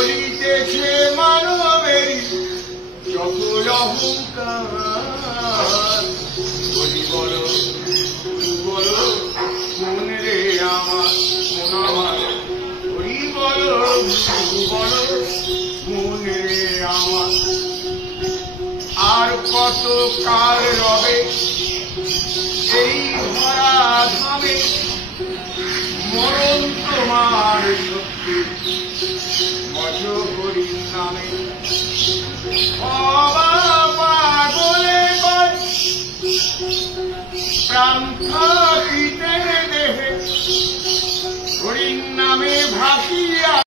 চলিতেছে মানবের সকল অহংকার। বলি বলো বলো মন রে আমার, মন আমার, বলি বলো বলো মন রে আমার। আর কত কাল রবে এই ভরা ধামে, মরণ তোমার সত্যি ভজ হরির নামে। পাগলে প্রাণ থাকি